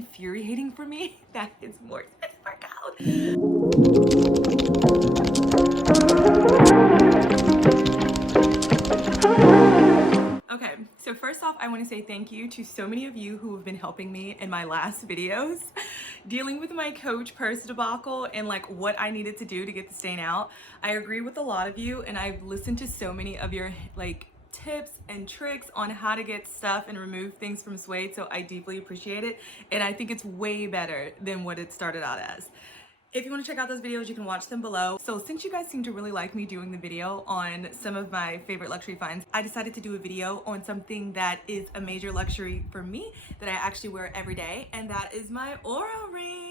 infuriating for me that it's more expensive per gown. Okay, so first off, I want to say thank you to so many of you who have been helping me in my last videos dealing with my Coach purse debacle and like what I needed to do to get the stain out. I agree with a lot of you, and I've listened to so many of your like tips and tricks on how to get stuff and remove things from suede, so I deeply appreciate it, and I think it's way better than what it started out as. If you want to check out those videos, you can watch them below. So since you guys seem to really like me doing the video on some of my favorite luxury finds, I decided to do a video on something that is a major luxury for me that I actually wear every day, and that is my Oura Ring.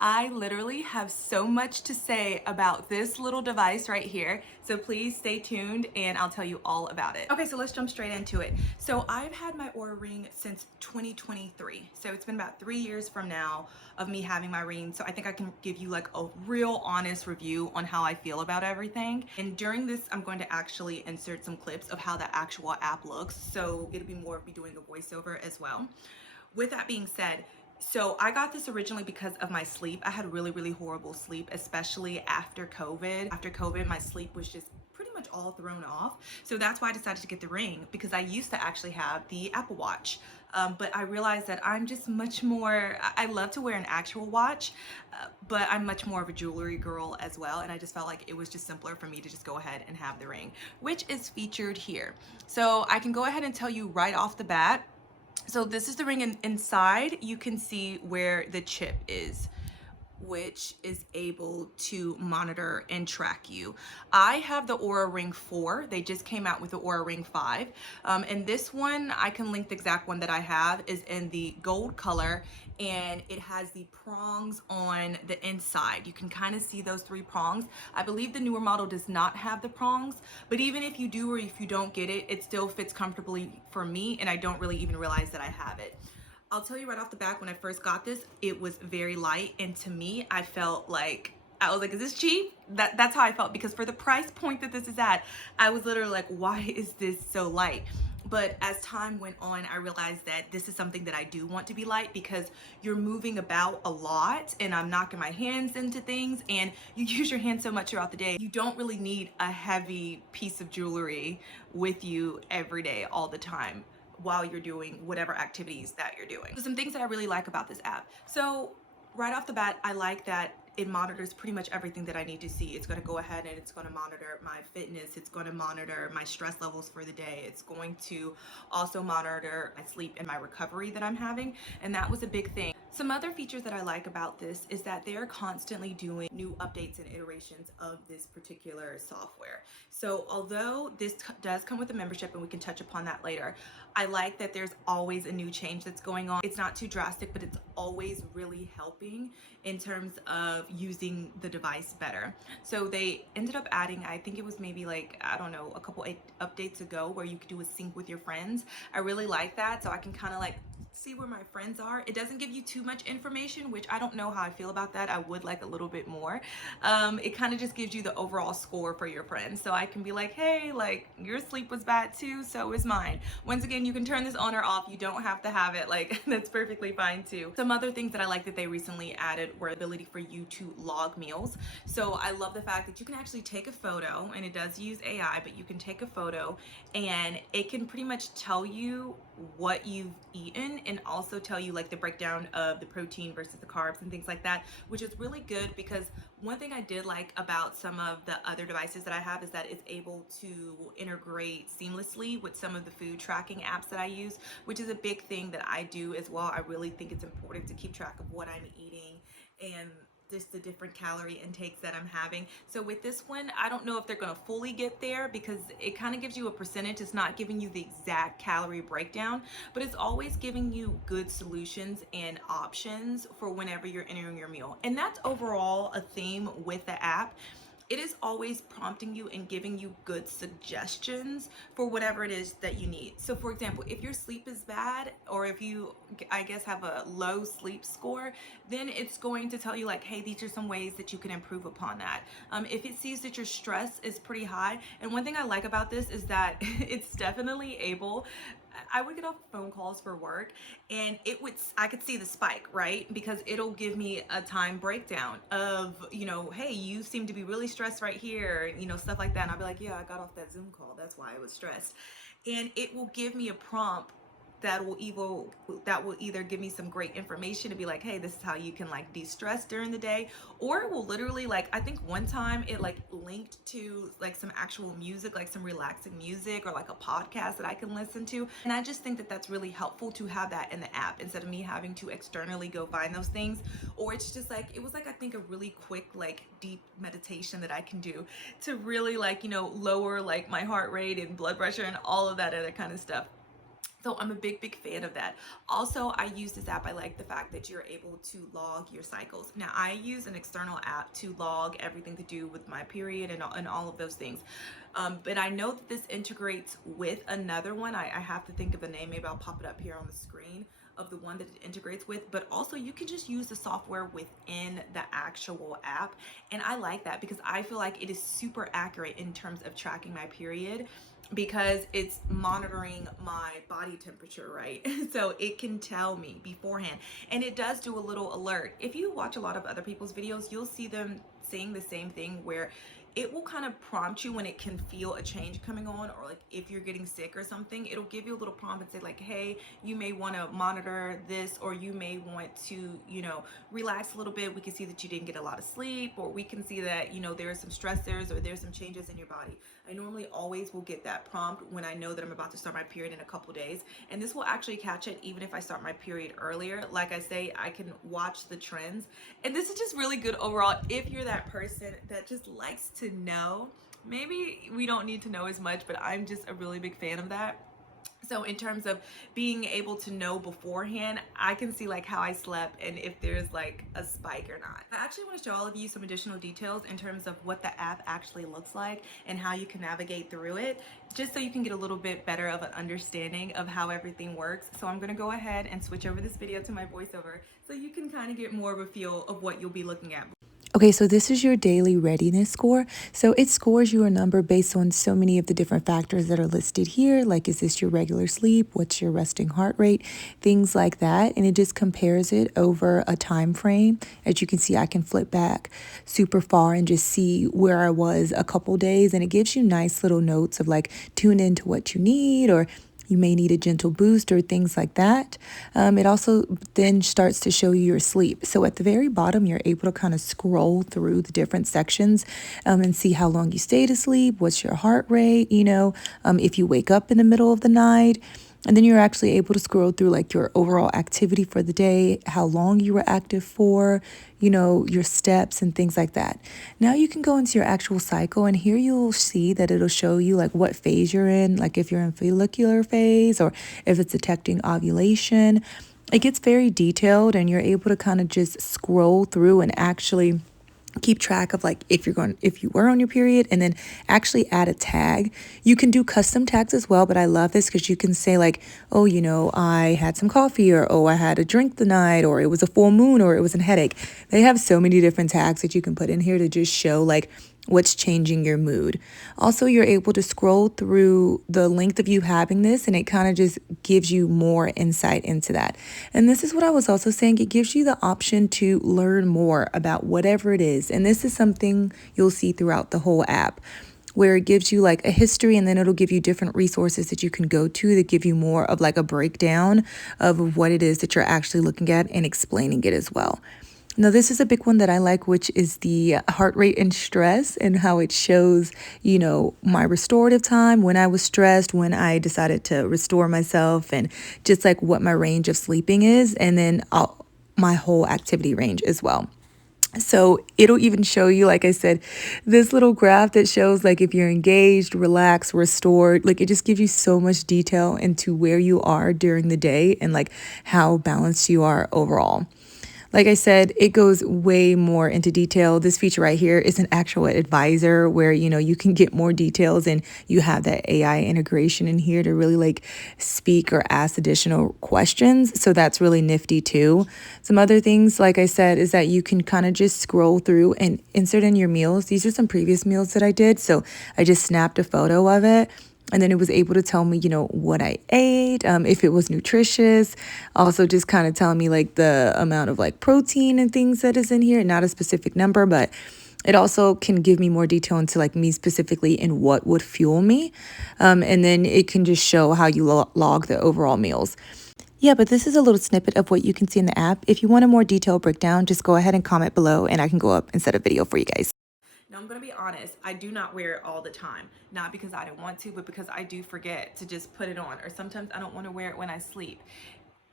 I literally have so much to say about this little device right here, so please stay tuned and I'll tell you all about it. Okay, so let's jump straight into it. So I've had my Oura Ring since 2023, so it's been about 3 years from now of me having my ring, so I think I can give you like a real honest review on how I feel about everything. And during this, I'm going to actually insert some clips of how the actual app looks, so it'll be more of me doing a voiceover as well. With that being said, so I got this originally because of my sleep. I had really horrible sleep, especially after COVID. After COVID, my sleep was just pretty much all thrown off. So that's why I decided to get the ring, because I used to actually have the Apple Watch. But I realized that I'm just much more, I love to wear an actual watch, but I'm much more of a jewelry girl as well. And I just felt like it was just simpler for me to just go ahead and have the ring, which is featured here. So I can go ahead and tell you right off the bat. So this is the ring, inside you can see where the chip is, which is able to monitor and track you. I have the Oura Ring 4. They just came out with the Oura Ring 5. And this one, I can link the exact one that I have, is in the gold color, and it has the prongs on the inside. You can kind of see those 3 prongs. I believe the newer model does not have the prongs, but even if you do or if you don't get it, it still fits comfortably for me, and I don't really even realize that I have it. I'll tell you right off the bat, when I first got this, it was very light, and to me, I felt like, I was like, is this cheap? That's how I felt, because for the price point that this is at, I was literally like, why is this so light? But as time went on, I realized that this is something that I do want to be light, because you're moving about a lot and I'm knocking my hands into things, and you use your hands so much throughout the day. You don't really need a heavy piece of jewelry with you every day, all the time, while you're doing whatever activities that you're doing. So some things that I really like about this app. So right off the bat, I like that it monitors pretty much everything that I need to see. It's going to go ahead and it's going to monitor my fitness. It's going to monitor my stress levels for the day. It's going to also monitor my sleep and my recovery that I'm having. And that was a big thing. Some other features that I like about this is that they're constantly doing new updates and iterations of this particular software. So although this does come with a membership, and we can touch upon that later, I like that there's always a new change that's going on. It's not too drastic, but it's always really helping in terms of using the device better. So they ended up adding, I think it was maybe like, I don't know, a couple updates ago, where you could do a sync with your friends. I really like that, so I can kind of like see where my friends are. It doesn't give you too much information, which I don't know how I feel about that. I would like a little bit more. It kind of just gives you the overall score for your friends. So I can be like, hey, like your sleep was bad too, so is mine. Once again, you can turn this on or off. You don't have to have it. Like, that's perfectly fine too. Some other things that I like that they recently added were the ability for you to log meals. So I love the fact that you can actually take a photo, and it does use AI, but you can take a photo and it can pretty much tell you what you've eaten, and also tell you like the breakdown of the protein versus the carbs and things like that, which is really good. Because one thing I did like about some of the other devices that I have is that it's able to integrate seamlessly with some of the food tracking apps that I use, which is a big thing that I do as well. I really think it's important to keep track of what I'm eating and just the different calorie intakes that I'm having. So with this one, I don't know if they're gonna fully get there, because it kind of gives you a percentage. It's not giving you the exact calorie breakdown, but it's always giving you good solutions and options for whenever you're entering your meal. And that's overall a theme with the app. It is always prompting you and giving you good suggestions for whatever it is that you need. So for example, if your sleep is bad, or if you, I guess, have a low sleep score, then it's going to tell you like, hey, these are some ways that you can improve upon that. If it sees that your stress is pretty high, and one thing I like about this is that it's definitely able, I would get off phone calls for work, and I could see the spike, right? Because it'll give me a time breakdown of, hey, you seem to be really stressed right here, stuff like that. And I'll be like, yeah, I got off that Zoom call. That's why I was stressed. And it will give me a prompt that will either give me some great information to be like, hey, this is how you can like de-stress during the day, or it will literally, like, I think one time it like linked to like some actual music, like some relaxing music or like a podcast that I can listen to. And I just think that that's really helpful to have that in the app instead of me having to externally go find those things. Or it's just like, it was like, I think a really quick like deep meditation that I can do to really like, lower like my heart rate and blood pressure and all of that other kind of stuff. So I'm a big fan of that. Also, I use this app. I like the fact that you're able to log your cycles. Now, I use an external app to log everything to do with my period and all of those things. But I know that this integrates with another one. I have to think of the name. Maybe I'll pop it up here on the screen of the one that it integrates with. But also, you can just use the software within the actual app. And I like that because I feel like it is super accurate in terms of tracking my period, because it's monitoring my body temperature, right? So it can tell me beforehand, and it does do a little alert. If you watch a lot of other people's videos, you'll see them saying the same thing, where it will kind of prompt you when it can feel a change coming on, or like if you're getting sick or something, it'll give you a little prompt and say like, hey, you may want to monitor this, or you may want to, relax a little bit. We can see that you didn't get a lot of sleep, or we can see that, there are some stressors or there's some changes in your body. I normally always will get that prompt when I know that I'm about to start my period in a couple days. And this will actually catch it even if I start my period earlier. Like I say, I can watch the trends. And this is just really good overall if you're that person that just likes to know. Maybe we don't need to know as much, but I'm just a really big fan of that. So in terms of being able to know beforehand, I can see like how I slept and if there's like a spike or not. I actually want to show all of you some additional details in terms of what the app actually looks like and how you can navigate through it, just so you can get a little bit better of an understanding of how everything works. So I'm going to go ahead and switch over this video to my voiceover so you can kind of get more of a feel of what you'll be looking at. Okay, so this is your daily readiness score. So it scores you a number based on so many of the different factors that are listed here. Like, is this your regular sleep? What's your resting heart rate? Things like that. And it just compares it over a time frame. As you can see, I can flip back super far and just see where I was a couple days. And it gives you nice little notes of like, tune into what you need, or you may need a gentle boost or things like that. It also then starts to show you your sleep. So at the very bottom, you're able to kind of scroll through the different sections and see how long you stayed asleep, what's your heart rate, if you wake up in the middle of the night. And then you're actually able to scroll through like your overall activity for the day, how long you were active for, your steps and things like that. Now you can go into your actual cycle, and here you'll see that it'll show you like what phase you're in, like if you're in follicular phase or if it's detecting ovulation. It gets very detailed, and you're able to kind of just scroll through and actually keep track of like if you were on your period, and then actually add a tag. You can do custom tags as well, but I love this because you can say like, oh, I had some coffee, or oh, I had a drink the night, or it was a full moon, or it was a headache. They have so many different tags that you can put in here to just show like what's changing your mood. Also, you're able to scroll through the length of you having this, and it kind of just gives you more insight into that. And this is what I was also saying. It gives you the option to learn more about whatever it is. And this is something you'll see throughout the whole app, where it gives you like a history, and then it'll give you different resources that you can go to that give you more of like a breakdown of what it is that you're actually looking at and explaining it as well. Now, this is a big one that I like, which is the heart rate and stress, and how it shows, my restorative time, when I was stressed, when I decided to restore myself, and just like what my range of sleeping is, and then my whole activity range as well. So it'll even show you, like I said, this little graph that shows like if you're engaged, relaxed, restored. Like, it just gives you so much detail into where you are during the day and like how balanced you are overall. Like I said, it goes way more into detail. This feature right here is an actual advisor where, you can get more details, and you have that AI integration in here to really like speak or ask additional questions. So that's really nifty too. Some other things, like I said, is that you can kind of just scroll through and insert in your meals. These are some previous meals that I did. So I just snapped a photo of it. And then it was able to tell me, what I ate, if it was nutritious. Also just kind of telling me like the amount of like protein and things that is in here, not a specific number, but it also can give me more detail into like me specifically and what would fuel me. And then it can just show how you log the overall meals. Yeah, but this is a little snippet of what you can see in the app. If you want a more detailed breakdown, just go ahead and comment below and I can go up and set a video for you guys. Now, I'm gonna be honest, I do not wear it all the time. Not because I don't want to, but because I do forget to just put it on, or sometimes I don't want to wear it when I sleep.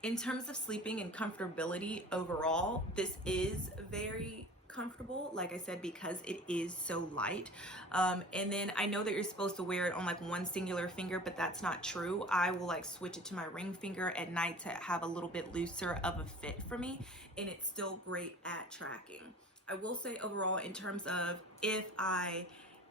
In terms of sleeping and comfortability overall, this is very comfortable, like I said, because it is so light. And then I know that you're supposed to wear it on like one singular finger, but that's not true. I will like switch it to my ring finger at night to have a little bit looser of a fit for me, and it's still great at tracking. I will say overall, in terms of if I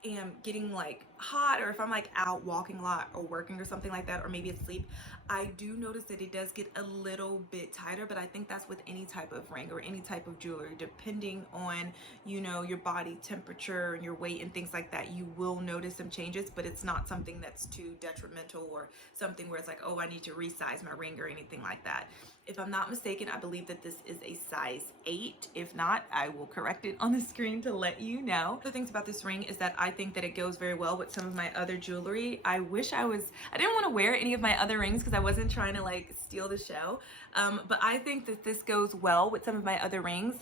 am getting like hot, or if I'm like out walking a lot or working or something like that, or maybe asleep, I do notice that it does get a little bit tighter. But I think that's with any type of ring or any type of jewelry, depending on your body temperature and your weight and things like that. You will notice some changes, but it's not something that's too detrimental or something where it's like, oh, I need to resize my ring or anything like that. If I'm not mistaken, I believe that this is a size 8. If not, I will correct it on the screen to let you know. The things about this ring is that I think that it goes very well with some of my other jewelry. I didn't want to wear any of my other rings because I wasn't trying to like steal the show. But I think that this goes well with some of my other rings.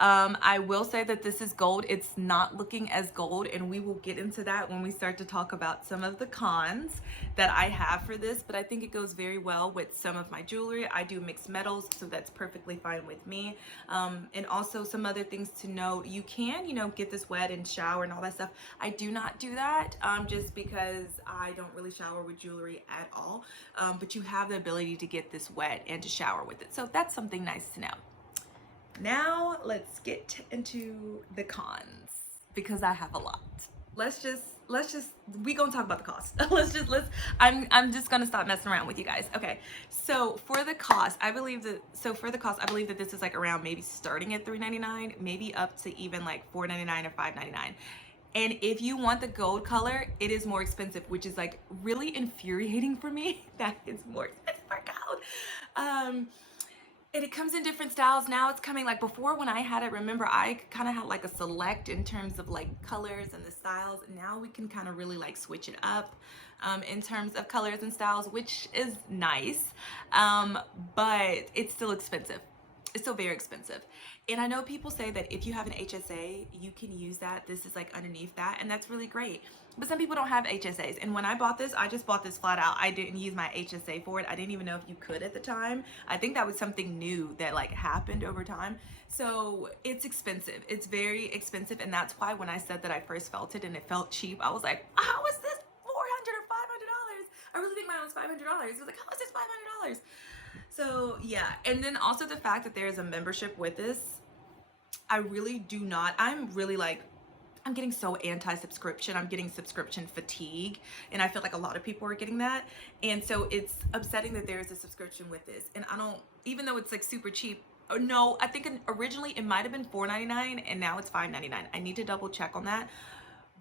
I will say that this is gold. It's not looking as gold, and we will get into that when we start to talk about some of the cons that I have for this, but I think it goes very well with some of my jewelry. I do mixed metals, so that's perfectly fine with me. And also some other things to note, you can, get this wet and shower and all that stuff. I do not do that just because I don't really shower with jewelry at all. But you have the ability to get this wet and to shower with it. So that's something nice to know. Now let's get into the cons, because I have a lot. Let's just we gonna talk about the cost. I'm just gonna stop messing around with you guys. Okay, so for the cost, I believe that this is like around maybe starting at $3.99, maybe up to even like $4.99 or $5.99. And if you want the gold color, it is more expensive, which is like really infuriating for me. That it's more expensive for gold. And it comes in different styles. Now it's coming, like before when I had it, remember I kind of had like a select in terms of like colors and the styles. Now we can kind of really like switch it up in terms of colors and styles, which is nice. But it's still expensive. It's still very expensive. And I know people say that if you have an HSA, you can use that. This is like underneath that, and that's really great. But some people don't have HSAs. And when I bought this, I just bought this flat out. I didn't use my HSA for it. I didn't even know if you could at the time. I think that was something new that like happened over time. So it's expensive. It's very expensive. And that's why when I said that I first felt it and it felt cheap, I was like, how is this $400 or $500? I really think mine was $500. I was like, how is this $500? So yeah, and then also the fact that there is a membership with this, I really do not, I'm really like, I'm getting so anti-subscription. I'm getting subscription fatigue, and I feel like a lot of people are getting that. And so it's upsetting that there is a subscription with this. And I don't, even though it's like super cheap, no, I think originally it might have been $4.99 and now it's $5.99. I need to double check on that.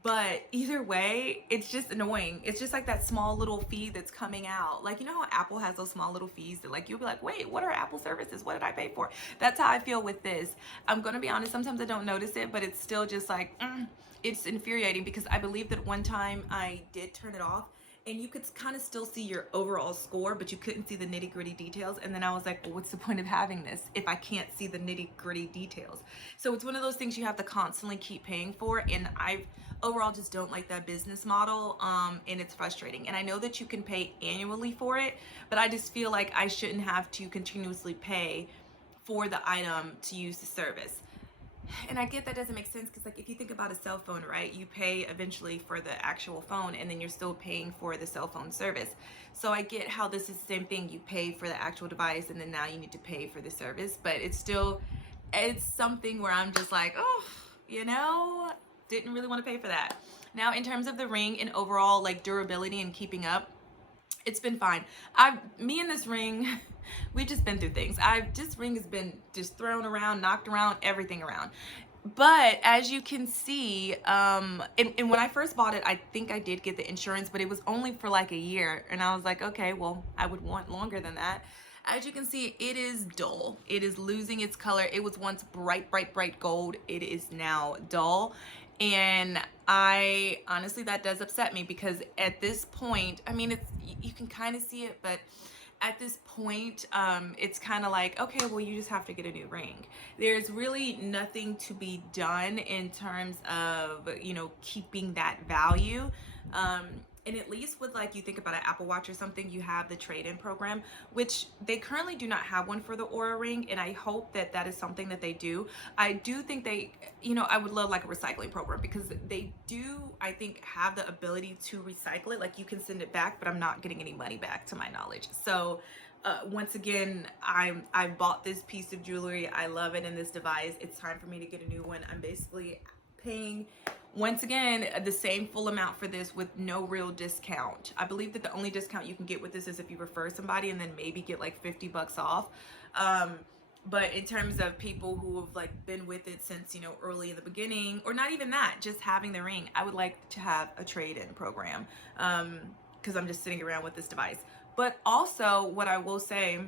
But either way, it's just annoying. It's just like that small little fee that's coming out. Like, how Apple has those small little fees that like, you'll be like, wait, what are Apple services? What did I pay for? That's how I feel with this. I'm going to be honest. Sometimes I don't notice it, but it's still just like, it's infuriating, because I believe that one time I did turn it off and you could kind of still see your overall score, but you couldn't see the nitty gritty details. And then I was like, well, what's the point of having this if I can't see the nitty gritty details? So it's one of those things you have to constantly keep paying for. And I overall just don't like that business model. And it's frustrating. And I know that you can pay annually for it, but I just feel like I shouldn't have to continuously pay for the item to use the service. And I get that doesn't make sense, because like if you think about a cell phone, right, you pay eventually for the actual phone and then you're still paying for the cell phone service. So I get how this is the same thing. You pay for the actual device and then now you need to pay for the service, but it's something where I'm just like, oh, didn't really want to pay for that. Now in terms of the ring and overall like durability and keeping up, it's been fine. Me and this ring, we've just been through things. This ring has been just thrown around, knocked around, everything around. But as you can see, and when I first bought it, I think I did get the insurance, but it was only for like a year. And I was like, okay, well, I would want longer than that. As you can see, it is dull. It is losing its color. It was once bright, bright, bright gold. It is now dull. And I honestly, that does upset me because at this point, I mean, you can kind of see it, but at this point, it's kind of like, okay, well, you just have to get a new ring. There's really nothing to be done in terms of, you know, keeping that value. And at least with, like, you think about an Apple Watch or something, you have the trade-in program, which they currently do not have one for the Oura Ring, and I hope that that is something that they do. I do think they, you know, I would love like a recycling program because they do, I think, have the ability to recycle it. Like, you can send it back, but I'm not getting any money back to my knowledge. So once again, I bought this piece of jewelry. I love it in this device. It's time for me to get a new one. I'm basically paying, once again, the same full amount for this with no real discount. I believe that the only discount you can get with this is if you refer somebody and then maybe get like 50 bucks off. But in terms of people who have like been with it since, you know, early in the beginning, or not even that, just having the ring, I would like to have a trade-in program, because I'm just sitting around with this device. But also, what I will say,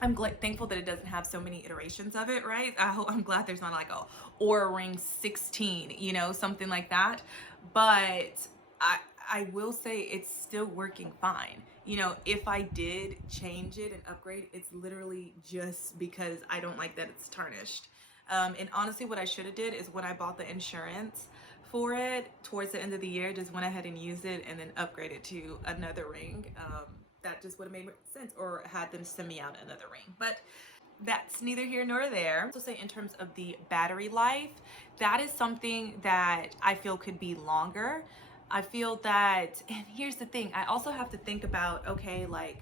I'm thankful that it doesn't have so many iterations of it, right? I'm glad there's not like a Oura Ring 16, you know, something like that. But I will say it's still working fine. You know, if I did change it and upgrade, it's literally just because I don't like that it's tarnished. And honestly, what I should have did is when I bought the insurance for it towards the end of the year, just went ahead and used it and then upgraded to another ring. That just would have made sense, or had them send me out another ring. But that's neither here nor there. So say in terms of the battery life, that is something that I feel could be longer. I feel that, and here's the thing, I also have to think about, okay, like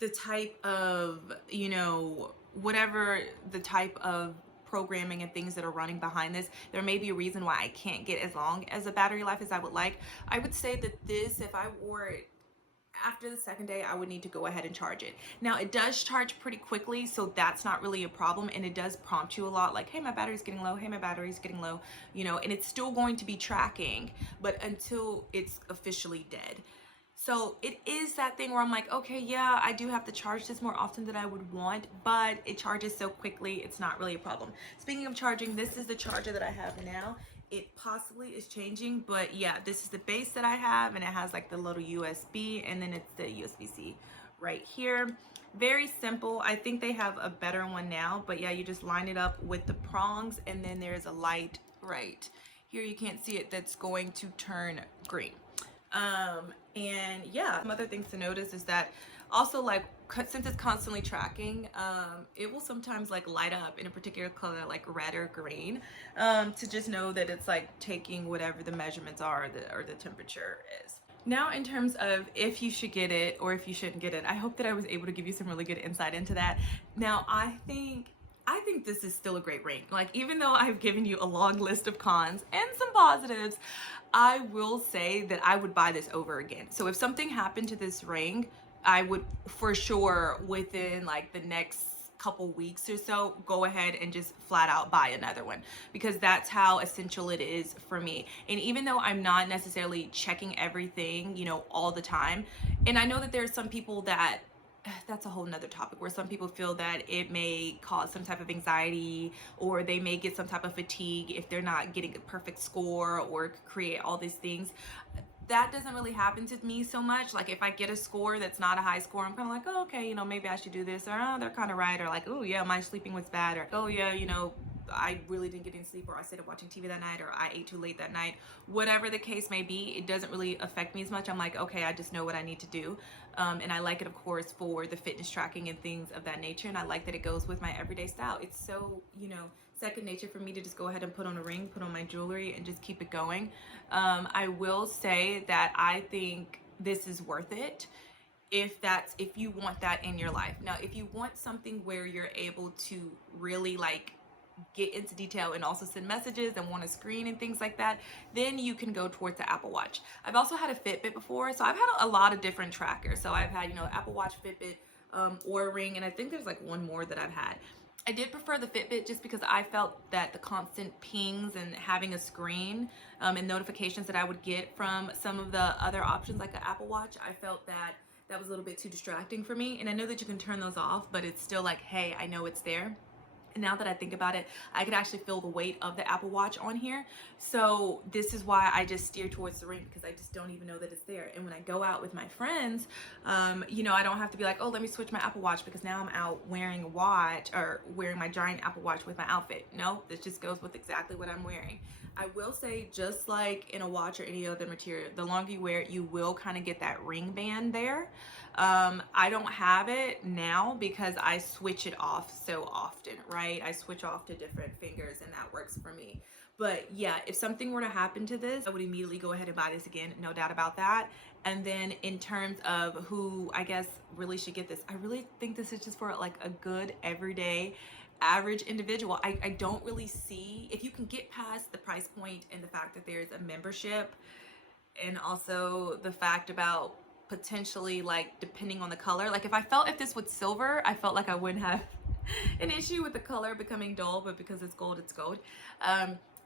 the type of, you know, whatever the type of programming and things that are running behind this, there may be a reason why I can't get as long as a battery life as I would like. I would say that this, if I wore it after the second day, I would need to go ahead and charge it. Now, it does charge pretty quickly, so that's not really a problem, and it does prompt you a lot, like, hey, my battery's getting low, hey, my battery's getting low, you know, and it's still going to be tracking, but until it's officially dead. So it is that thing where I'm like, okay, yeah, I do have to charge this more often than I would want, but it charges so quickly, it's not really a problem. Speaking of charging, this is the charger that I have now. It possibly is changing, but yeah, this is the base that I have, and it has like the little USB, and then it's the USB-C right here. Very simple. I think they have a better one now, but yeah, you just line it up with the prongs, and then there's a light right here. You can't see it, that's going to turn green. And yeah, some other things to notice is that also, like, since it's constantly tracking, it will sometimes like light up in a particular color, like red or green, to just know that it's like taking whatever the measurements are, or the temperature is. Now, in terms of if you should get it or if you shouldn't get it, I hope that I was able to give you some really good insight into that. Now, I think this is still a great ring. Like, even though I've given you a long list of cons and some positives, I will say that I would buy this over again. So if something happened to this ring, I would for sure, within like the next couple weeks or so, go ahead and just flat out buy another one, because that's how essential it is for me. And even though I'm not necessarily checking everything, you know, all the time, and I know that there's some people that, that's a whole nother topic, where some people feel that it may cause some type of anxiety, or they may get some type of fatigue if they're not getting a perfect score, or create all these things. That doesn't really happen to me so much. Like, if I get a score that's not a high score, I'm kind of like, oh, okay, you know, maybe I should do this, or oh, they're kind of right, or like, oh yeah, my sleeping was bad, or oh yeah, you know, I really didn't get any sleep, or I stayed up watching TV that night, or I ate too late that night. Whatever the case may be, it doesn't really affect me as much. I'm like, okay, I just know what I need to do. And I like it, of course, for the fitness tracking and things of that nature. And I like that it goes with my everyday style. It's so, you know, second nature for me to just go ahead and put on a ring, put on my jewelry, and just keep it going. I will say that I think this is worth it if you want that in your life. Now, if you want something where you're able to really like get into detail and also send messages and want a screen and things like that, then you can go towards the Apple Watch. I've also had a Fitbit before, so I've had a lot of different trackers. So I've had, you know, Apple Watch, Fitbit, Oura Ring, and I think there's like one more that I've had. I did prefer the Fitbit just because I felt that the constant pings and having a screen and notifications that I would get from some of the other options like an Apple Watch, I felt that that was a little bit too distracting for me. And I know that you can turn those off, but it's still like, hey, I know it's there. And now that I think about it, I could actually feel the weight of the Apple Watch on here. So this is why I just steer towards the ring, because I just don't even know that it's there. And when I go out with my friends, you know, I don't have to be like, oh, let me switch my Apple Watch because now I'm out wearing a watch or wearing my giant Apple Watch with my outfit. No, this just goes with exactly what I'm wearing. I will say, just like in a watch or any other material, the longer you wear it, you will kind of get that ring band there. I don't have it now because I switch it off so often, right? I switch off to different fingers and that works for me. But yeah, if something were to happen to this, I would immediately go ahead and buy this again, no doubt about that. And then in terms of who I guess really should get this, I really think this is just for like a good everyday average individual. I don't really see, if you can get past the price point and the fact that there's a membership, and also the fact about potentially like depending on the color, like if this was silver, I felt like I wouldn't have an issue with the color becoming dull, but because it's gold, it's gold.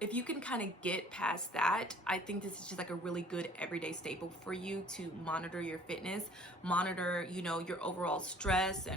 If you can kind of get past that, I think this is just like a really good everyday staple for you to monitor your fitness, monitor, you know, your overall stress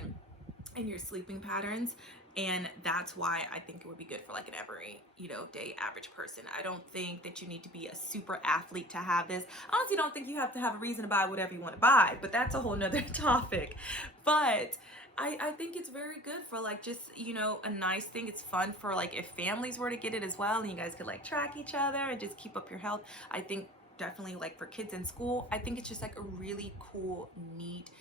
and your sleeping patterns. And that's why I think it would be good for like an every, you know, day average person. I don't think that you need to be a super athlete to have this. I honestly don't think you have to have a reason to buy whatever you want to buy, but that's a whole nother topic. But I think it's very good for like just, you know, a nice thing. It's fun for like if families were to get it as well and you guys could like track each other and just keep up your health. I think definitely like for kids in school, I think it's just like a really cool, neat,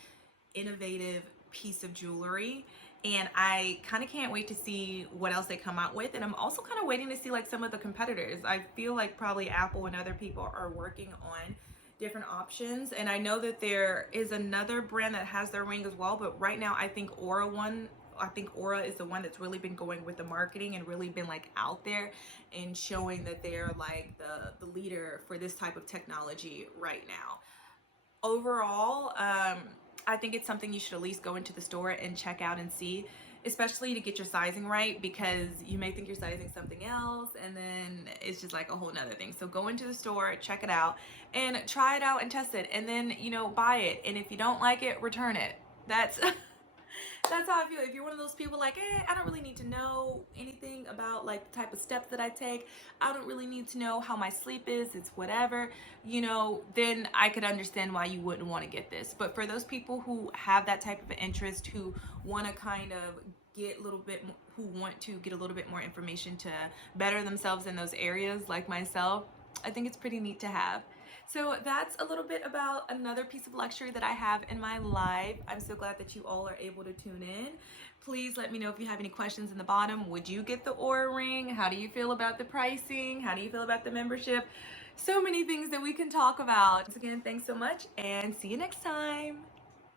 innovative piece of jewelry. And I kind of can't wait to see what else they come out with. And I'm also kind of waiting to see like some of the competitors. I feel like probably Apple and other people are working on different options. And I know that there is another brand that has their ring as well, but right now I think Oura is the one that's really been going with the marketing and really been like out there and showing that they're like the leader for this type of technology right now. Overall, I think it's something you should at least go into the store and check out and see, especially to get your sizing right, because you may think you're sizing something else and then it's just like a whole nother thing. So go into the store, check it out and try it out and test it, and then, you know, buy it. And if you don't like it, return it. That's that's how I feel. If you're one of those people like, I don't really need to know anything about like the type of steps that I take, I don't really need to know how my sleep is, it's whatever, you know, then I could understand why you wouldn't want to get this. But for those people who have that type of interest, who want to kind of get a little bit, who want to get a little bit more information to better themselves in those areas like myself, I think it's pretty neat to have. So that's a little bit about another piece of luxury that I have in my life. I'm so glad that you all are able to tune in. Please let me know if you have any questions in the bottom. Would you get the Oura Ring? How do you feel about the pricing? How do you feel about the membership? So many things that we can talk about. Once again, thanks so much and see you next time.